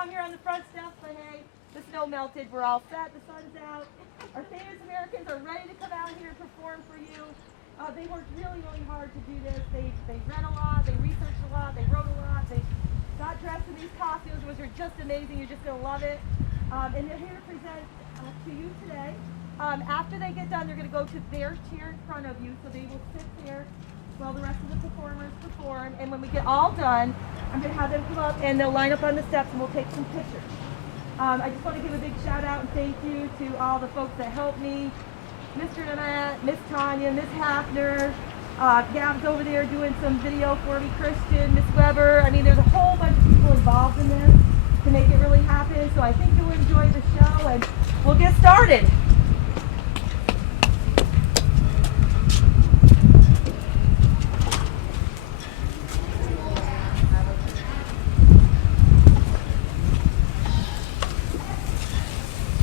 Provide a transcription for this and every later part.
out here on the front steps, but hey, the snow melted. We're all set. The sun's out. Our famous Americans are ready to come out here and perform for you. They worked really, really hard to do this. They read a lot. They researched a lot. They wrote a lot. They got dressed in these costumes, which are just amazing. You're just going to love it. And they're here to present to you today. After they get done, they're going to go to their chair in front of you, so they will sit there while the rest of the performers perform. And when we get all done, I'm going to have them come up and they'll line up on the steps and we'll take some pictures. I just want to give a big shout out and thank you to all the folks that helped me. Mr. Nanette, Miss Tanya, Miss Hafner, Gab's over there doing some video for me, Christian, Miss Weber. I mean, there's a whole bunch of people involved in this to make it really happen. So I think you'll enjoy the show and we'll get started.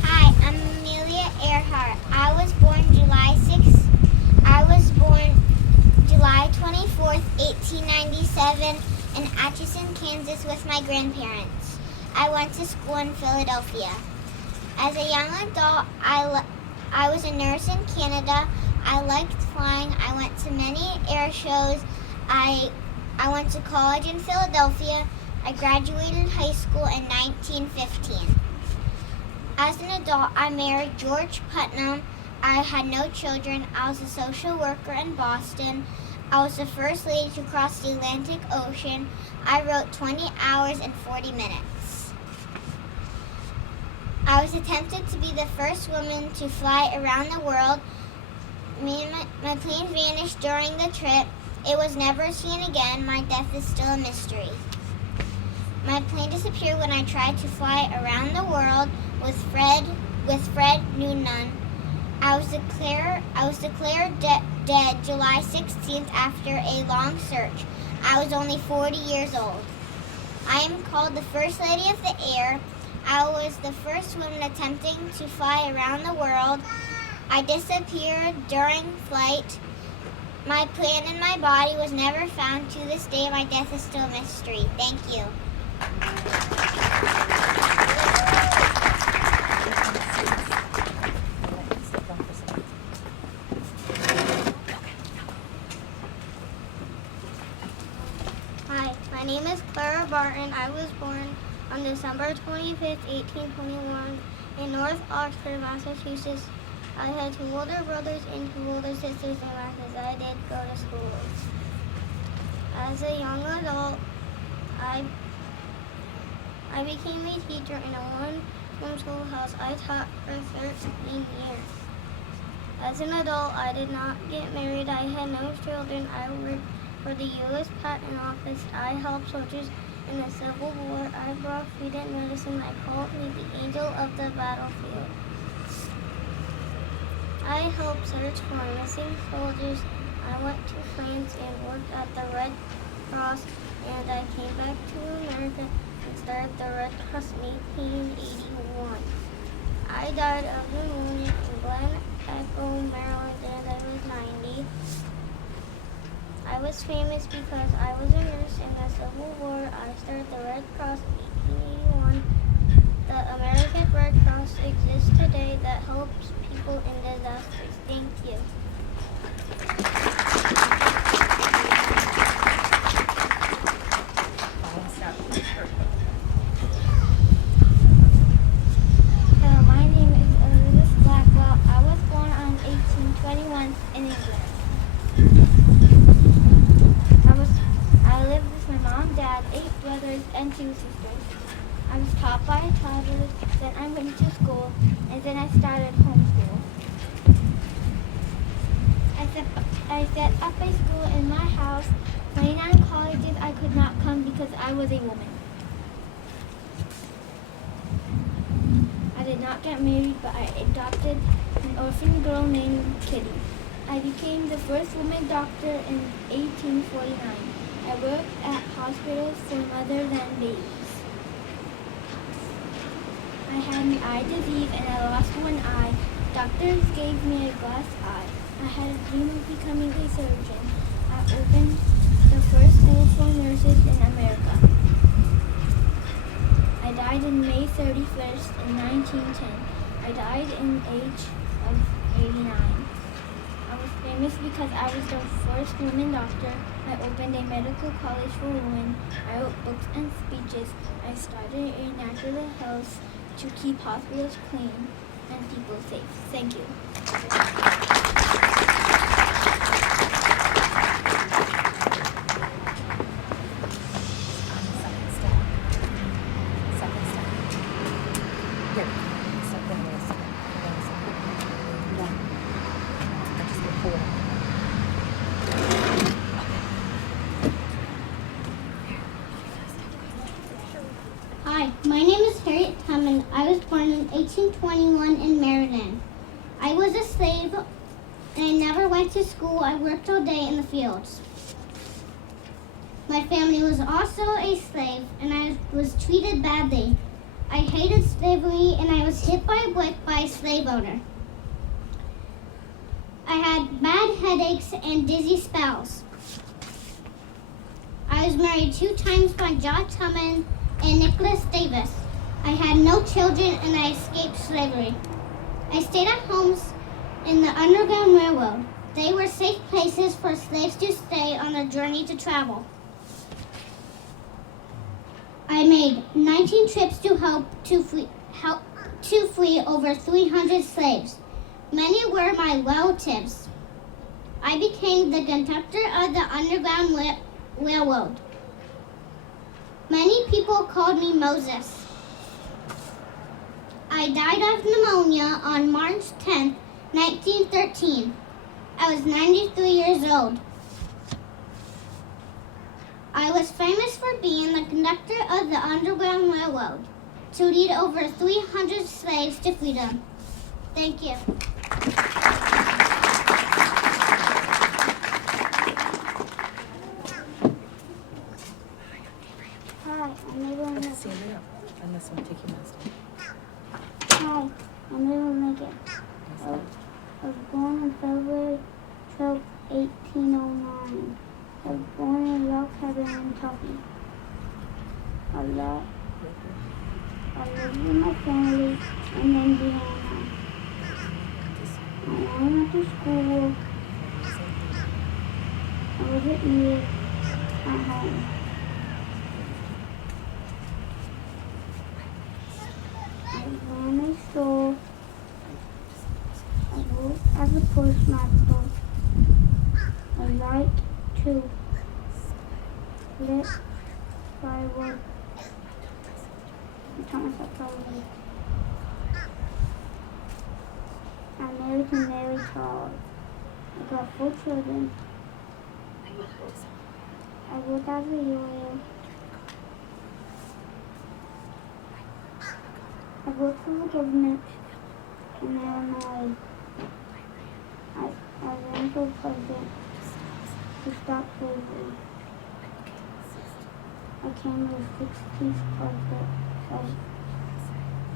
Hi, I'm Amelia Earhart. I was born July 24th, 1897 in Atchison, Kansas with my grandparents. I went to school in Philadelphia. As a young adult, I was a nurse in Canada. I liked flying. I went to many air shows. I went to college in Philadelphia. I graduated high school in 1915. As an adult, I married George Putnam. I had no children. I was a social worker in Boston. I was the first lady to cross the Atlantic Ocean. I wrote 20 hours and 40 minutes. I was attempted to be the first woman to fly around the world. My plane vanished during the trip. It was never seen again. My death is still a mystery. My plane disappeared when I tried to fly around the world with Fred Noonan. I was declared dead July 16th after a long search. I was only 40 years old. I am called the First Lady of the Air. I was the first woman attempting to fly around the world. I disappeared during flight. My plane and my body was never found. To this day, my death is still a mystery. Thank you. Hi, my name is Clara Barton. I was born on December 25th, 1821 in North Oxford, Massachusetts. I had 2 older brothers and 2 older sisters in my class. I did go to school. As a young adult, I became a teacher in a one-room schoolhouse. I taught for 13 years. As an adult, I did not get married. I had no children. I worked for the U.S. Patent Office. I helped soldiers in the Civil War. I brought food and medicine. I called me the angel of the battlefield. I helped search for missing soldiers. I went to France and worked at the Red Cross, and I came back to America and started the Red Cross in 1881. I died of pneumonia in Glen Echo, Maryland, and I was 90. I was famous because I was a nurse in the Civil War. I started the Red Cross in 1881. The American Red Cross exists today that helps people in disasters. Thank you. Hello, my name is Elizabeth Blackwell. I was born on 1821 in England. I lived with my mom, dad, 8 brothers, and 2 sisters. I was taught by a toddler, then I went to school, and then I started homeschool. I set up a school in my house. 29 colleges I could not come because I was a woman. I did not get married, but I adopted an orphan girl named Kitty. I became the first woman doctor in 1849. I worked at hospitals for mother than babies. I had an eye disease and I lost one eye. Doctors gave me a glass eye. I had a dream of becoming a surgeon. I opened the first school for nurses in America. I died on May 31st in 1910. I died in age of 89. I was famous because I was the first woman doctor. I opened a medical college for women. I wrote books and speeches. I started a natural health to keep hospitals clean and people safe. Thank you. Hi, my name is Harriet Tubman. I was born in 1821 in Maryland. I was a slave and I never went to school. I worked all day in the fields. My family was also a slave and I was treated badly. I hated slavery and I was hit by a whip by a slave owner. I had bad headaches and dizzy spells. I was married 2 times by John Tubman and Nicholas Davis. I had no children and I escaped slavery. I stayed at homes in the Underground Railroad. They were safe places for slaves to stay on their journey to travel. I made 19 trips to help to free over 300 slaves. Many were my relatives. I became the conductor of the Underground Railroad. Many people called me Moses. I died of pneumonia on March 10, 1913. I was 93 years old. I was famous for being the conductor of the Underground Railroad to lead over 300 slaves to freedom. Thank you. Hi, I'm Amelia. Stand it up. And this one, take your mask off. Hi, I'm Amelia Lincoln. I was born on February 12, 1809. I was born in Log Cabin, Kentucky. I lived with my family in Indiana. I went to school. I was at year at home. I ran a store. I worked as a postmaster. I liked to lit firewood. I taught myself firewood. I married to Mary Charles. I got 4 children. I worked as a lawyer. I worked for the government in Illinois. I ran for president to stop slavery. I came the 16th president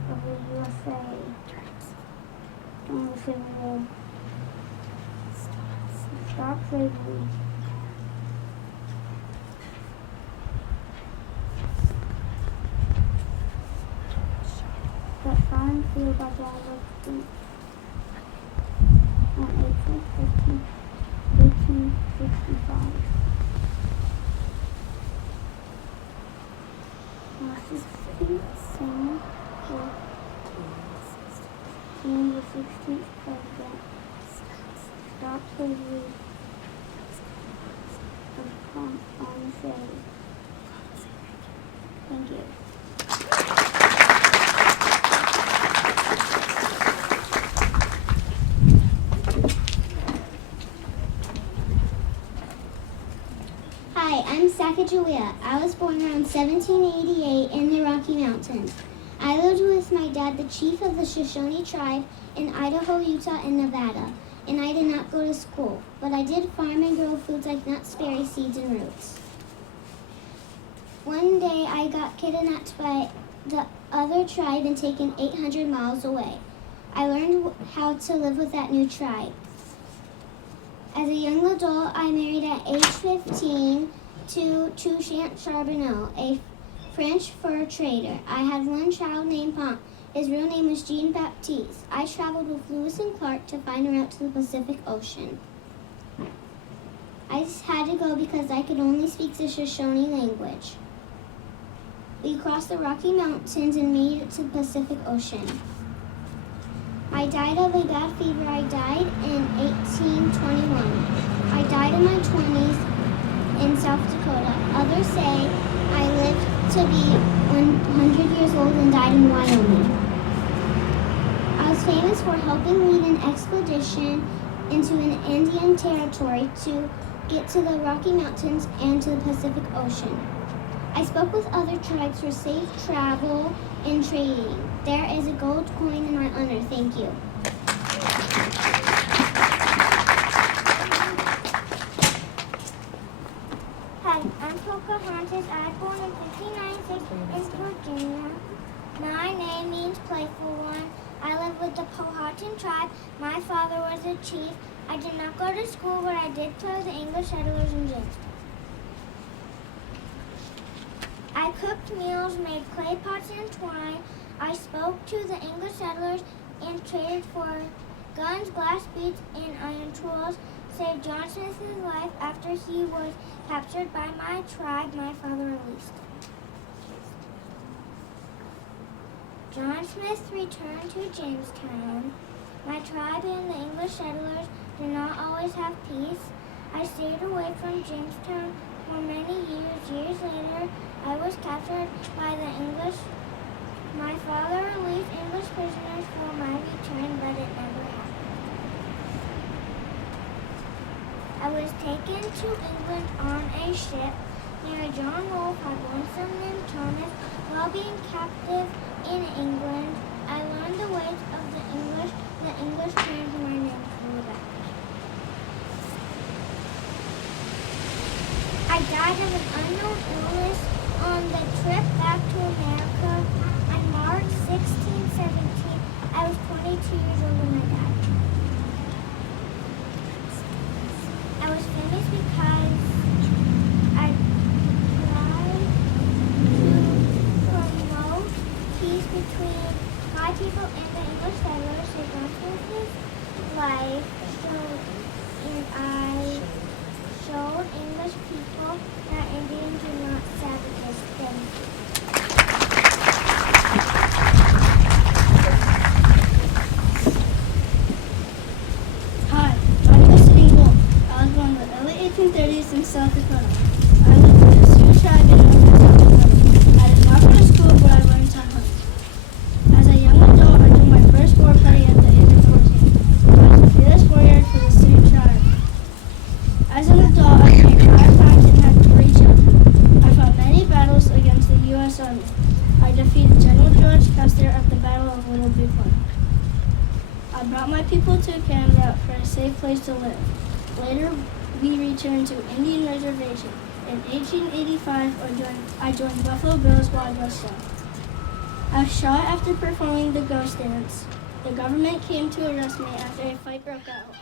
of the USA during the Civil War. Stop slavery. That fine field by Driver Street on April 15, 1865. On 16th Senate for being the 16th president. Stop slavery on sale. Thank you. Hi, I'm Sacagawe. I was born around 1788 in the Rocky Mountains. I lived with my dad, the chief of the Shoshone tribe, in Idaho, Utah, and Nevada. And I did not go to school, but I did farm and grow foods like nuts, berries, seeds, and roots. One day I got kidnapped by the other tribe and taken 800 miles away. I learned how to live with that new tribe. As a young adult, I married at age 15 to Touchant Charbonneau, a French fur trader. I had one child named Pont. His real name was Jean Baptiste. I traveled with Lewis and Clark to find a route to the Pacific Ocean. I had to go because I could only speak the Shoshone language. We crossed the Rocky Mountains and made it to the Pacific Ocean. I died of a bad fever. I died in 1821. I died in my 20s in South Dakota. Others say I lived to be 100 years old and died in Wyoming. I was famous for helping lead an expedition into an Indian territory to get to the Rocky Mountains and to the Pacific Ocean. I spoke with other tribes for safe travel and trading. There is a gold coin in my honor. Thank you. Hi, I'm Pocahontas. I was born in 1596 in Virginia. My name means playful one. I live with the Powhatan tribe. My father was a chief. I did not go to school, but I did play with the English settlers in Jamestown. I cooked meals, made clay pots and twine. I spoke to the English settlers and traded for guns, glass beads, and iron tools. Saved John Smith's life after he was captured by my tribe. My father released. John Smith returned to Jamestown. My tribe and the English settlers did not always have peace. I stayed away from Jamestown for many years. Years later, I was captured by the English. My father released English prisoners for my return, but it never happened. I was taken to England on a ship. Near John Rolfe had one son named Thomas. While being captive in England, I learned the ways of the English. The English changed my name for that. I died of an unknown illness on the trip back to America on March 1617. I was 22 years old when I died. I was famous because I tried to promote peace between my people and the English settlers. So John Smith's life, and I showed English people that Indians do not savage them. Hi, my name is Engel. I was born in the early 1830s in South Dakota. I lived with the Sioux tribe in northern South Dakota. I did not go to school, but I learned to hunt. As a young adult, I did my first war party at the age of 14. I was a fearless warrior for the Sioux tribe. As an adult, I became firefighter and had 3 children. I fought many battles against the U.S. Army. I defeated General George Custer at the Battle of Little Bighorn. I brought my people to Canada for a safe place to live. Later, we returned to Indian Reservation. In 1885, I joined Buffalo Bill's Wild West Show. I was shot after performing the ghost dance. The government came to arrest me after a fight broke out.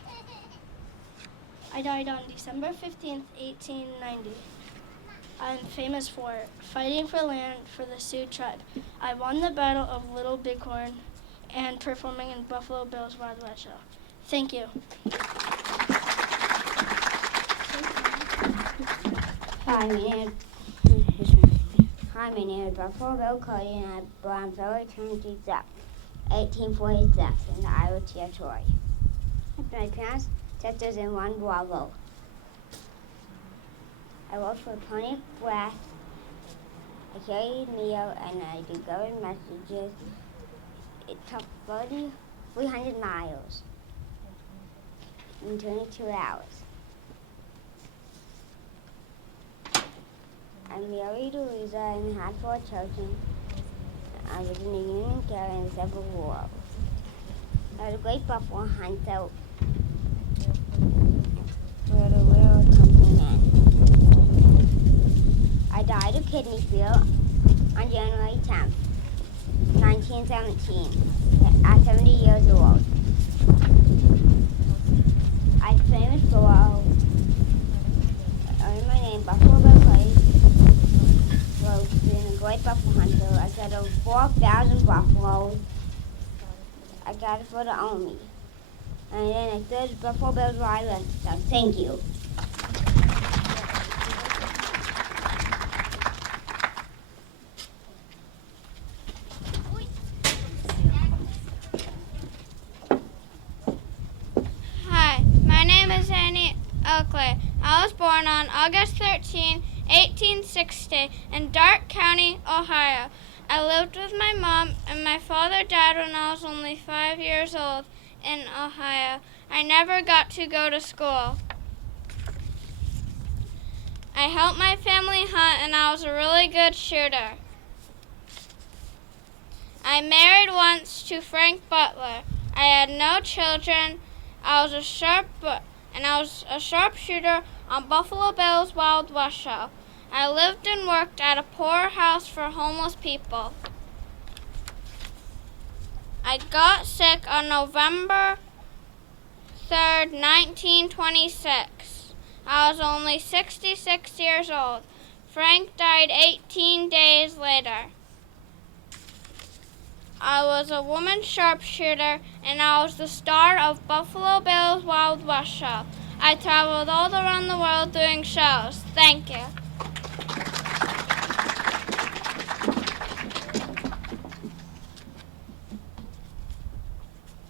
I died on December 15th, 1890. I am famous for fighting for land for the Sioux tribe. I won the Battle of Little Bighorn and performing in Buffalo Bill's Wild West Show. Thank you. Hi, my name is Buffalo Bill Cody, and I was born February 26, 1846, in the Iowa Territory. My parents, sisters, and one brother. I worked for Pony Express. I carried meal and I delivered messages. It took 300 miles in 22 hours. I'm married to Lisa and had 4 children. I was in the Union Territory in the Civil War. I was a great buffalo hunter for the railroad company. I died of kidney failure on January 10th, 1917, at 70 years old. I'm famous for my name, Buffalo Bill Clay, for being a great I got it for the Army. And then I stood Buffalo Bills where I live. So thank you. Hi, my name is Oakley. I was born on August 13, 1860 in Darke County, Ohio. I lived with my mom and my father died when I was only 5 years old in Ohio. I never got to go to school. I helped my family hunt and I was a really good shooter. I married once to Frank Butler. I had no children. I was a sharpshooter on Buffalo Bill's Wild West show. I lived and worked at a poor house for homeless people. I got sick on November 3rd, 1926. I was only 66 years old. Frank died 18 days later. I was a woman sharpshooter, and I was the star of Buffalo Bill's Wild West show. I traveled all around the world doing shows. Thank you.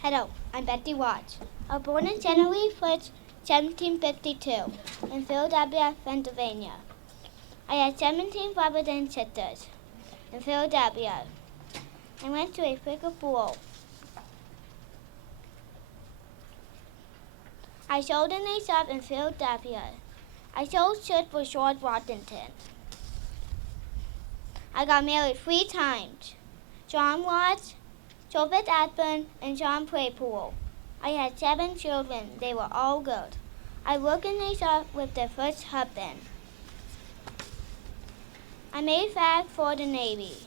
Hello, I'm Betty Watts. I was born on January 1st, 1752, in Philadelphia, Pennsylvania. I had 17 brothers and sisters in Philadelphia. I went to a Quaker school. I sold in a shop in Philadelphia. I sold shirts for George Washington. I got married 3 times. John Watts, Joseph Aspen, and John Claypool. I had 7 children. They were all good. I worked in a shop with the first husband. I made flag for the Navy.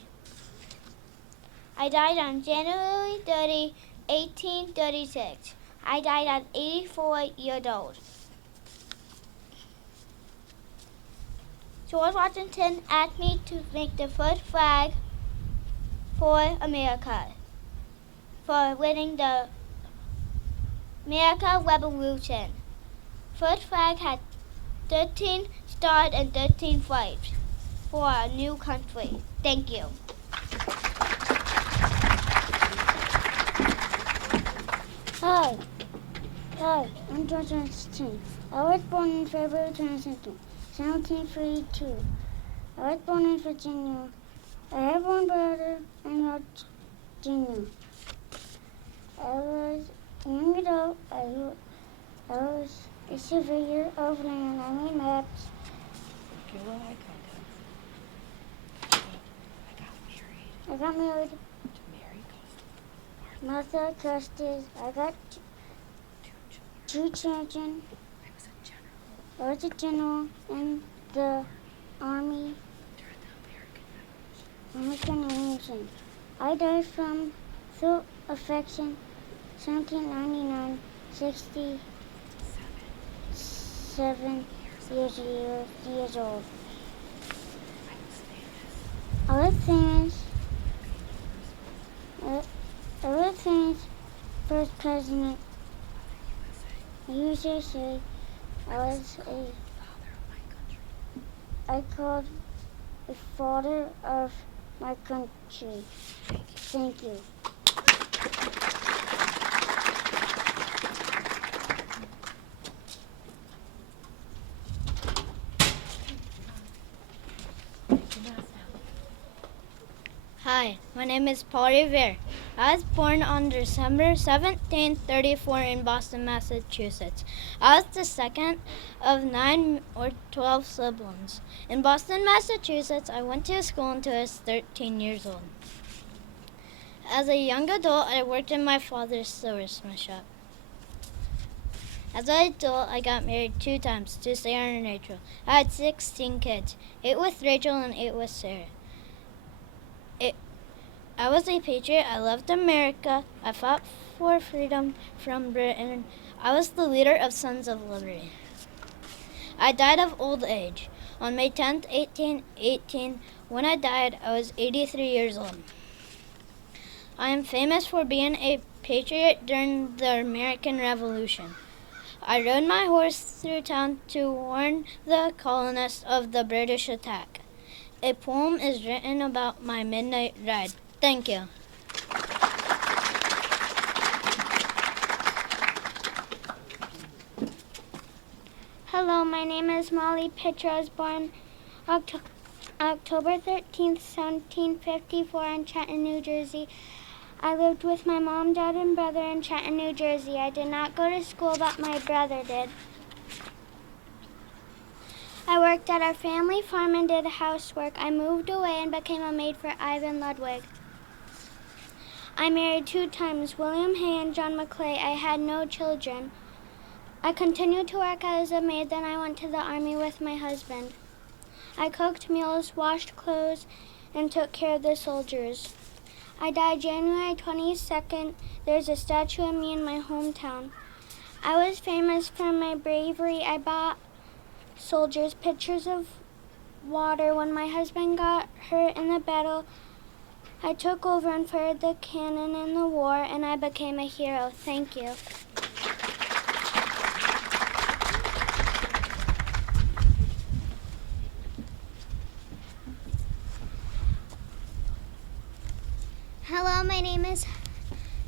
I died on January 30, 1836. I died at 84 years old. George Washington asked me to make the first flag for America, for winning the American Revolution. First flag had 13 stars and 13 stripes for a new country. Thank you. Hi, I'm George Washington. I was born in February 22nd, 1732. I was born in Virginia. I have one brother in Virginia. I was a young adult. I was a surveyor of land. I made maps. Give a little eye contact. I got married. To Mary Costa. Martha Custis. I got 2 children. I was a general in the Army. American Revolution. I died from throat affection, 1799, 67 years old. I was famous first president USA. I called the father of my country. Thank you. Hi, my name is Paul Revere. I was born on December 1734 in Boston, Massachusetts. I was the second of 9 or 12 siblings. In Boston, Massachusetts, I went to school until I was 13 years old. As a young adult, I worked in my father's silversmith shop. As an adult, I got married 2 times to Sarah and Rachel. I had 16 kids, 8 with Rachel and 8 with Sarah. I was a patriot. I loved America. I fought for freedom from Britain. I was the leader of Sons of Liberty. I died of old age. On May 10th, 1818, when I died, I was 83 years old. I am famous for being a patriot during the American Revolution. I rode my horse through town to warn the colonists of the British attack. A poem is written about my midnight ride. Thank you. Hello, my name is Molly Petros, born October 13th, 1754 in Trenton, New Jersey. I lived with my mom, dad, and brother in Trenton, New Jersey. I did not go to school, but my brother did. I worked at our family farm and did housework. I moved away and became a maid for Ivan Ludwig. I married 2 times, William Hay and John McClay. I had no children. I continued to work as a maid, then I went to the army with my husband. I cooked meals, washed clothes, and took care of the soldiers. I died January 22nd. There's a statue of me in my hometown. I was famous for my bravery. I bought soldiers pitchers of water. When my husband got hurt in the battle, I took over and fired the cannon in the war, and I became a hero. Thank you. Hello, my name is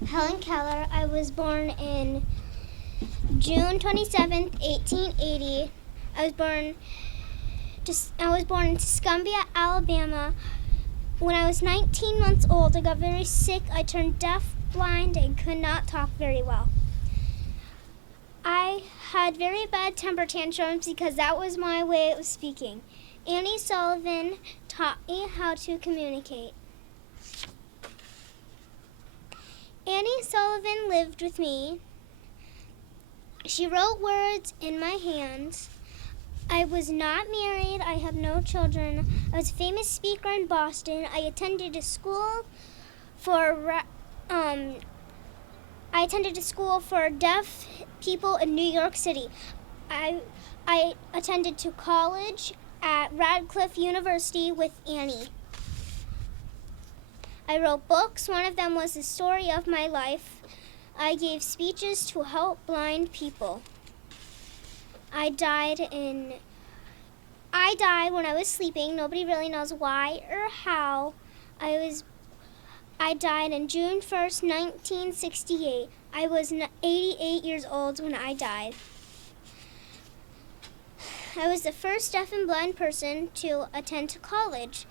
Helen Keller. I was born in June 27th, 1880. I was born in Tuscumbia, Alabama. When I was 19 months old, I got very sick. I turned deaf, blind, and could not talk very well. I had very bad temper tantrums because that was my way of speaking. Annie Sullivan taught me how to communicate. Annie Sullivan lived with me. She wrote words in my hands. I was not married. I have no children. I was a famous speaker in Boston. I attended a school for deaf people in New York City. I attended to college at Radcliffe University with Annie. I wrote books. One of them was the story of my life. I gave speeches to help blind people. I died when I was sleeping. Nobody really knows why or how. I died on June 1st, 1968. I was 88 years old when I died. I was the first deaf and blind person to attend to college.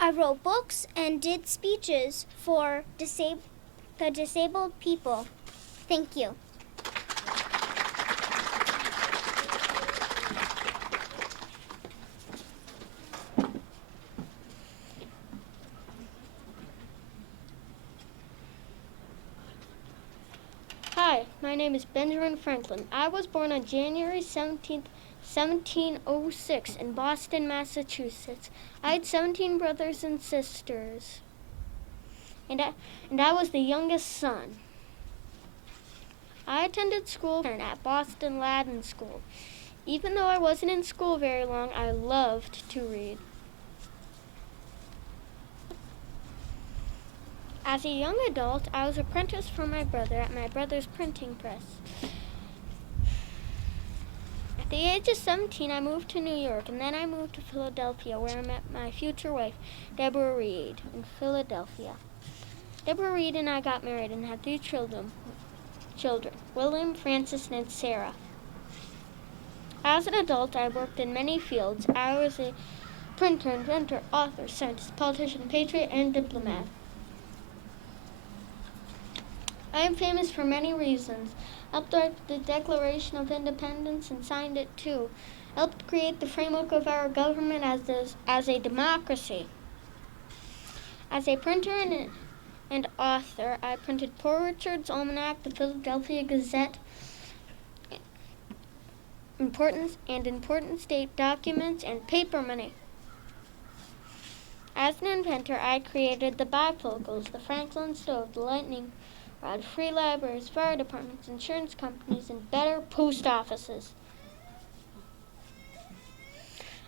I wrote books and did speeches for the disabled people. Thank you. Hi, my name is Benjamin Franklin. I was born on January 17th, 1706 in Boston, Massachusetts. I had 17 brothers and sisters, and I was the youngest son. I attended school at Boston Latin School. Even though I wasn't in school very long, I loved to read. As a young adult, I was apprenticed for my brother at my brother's printing press. At the age of 17, I moved to New York, and then I moved to Philadelphia, where I met my future wife, Deborah Reed, in Philadelphia. Deborah Reed and I got married and had 3 children, William, Francis, and Sarah. As an adult, I worked in many fields. I was a printer, inventor, author, scientist, politician, patriot, and diplomat. I am famous for many reasons. Helped write the Declaration of Independence and signed it too. Helped create the framework of our government as a democracy. As a printer and author, I printed Poor Richard's Almanac, the Philadelphia Gazette, important state documents, and paper money. As an inventor, I created the bifocals, the Franklin stove, the lightning rod, free libraries, fire departments, insurance companies, and better post offices.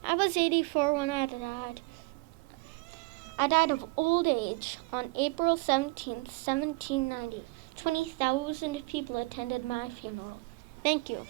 I was 84 when I died. I died of old age on April 17th, 1790. 20,000 people attended my funeral. Thank you.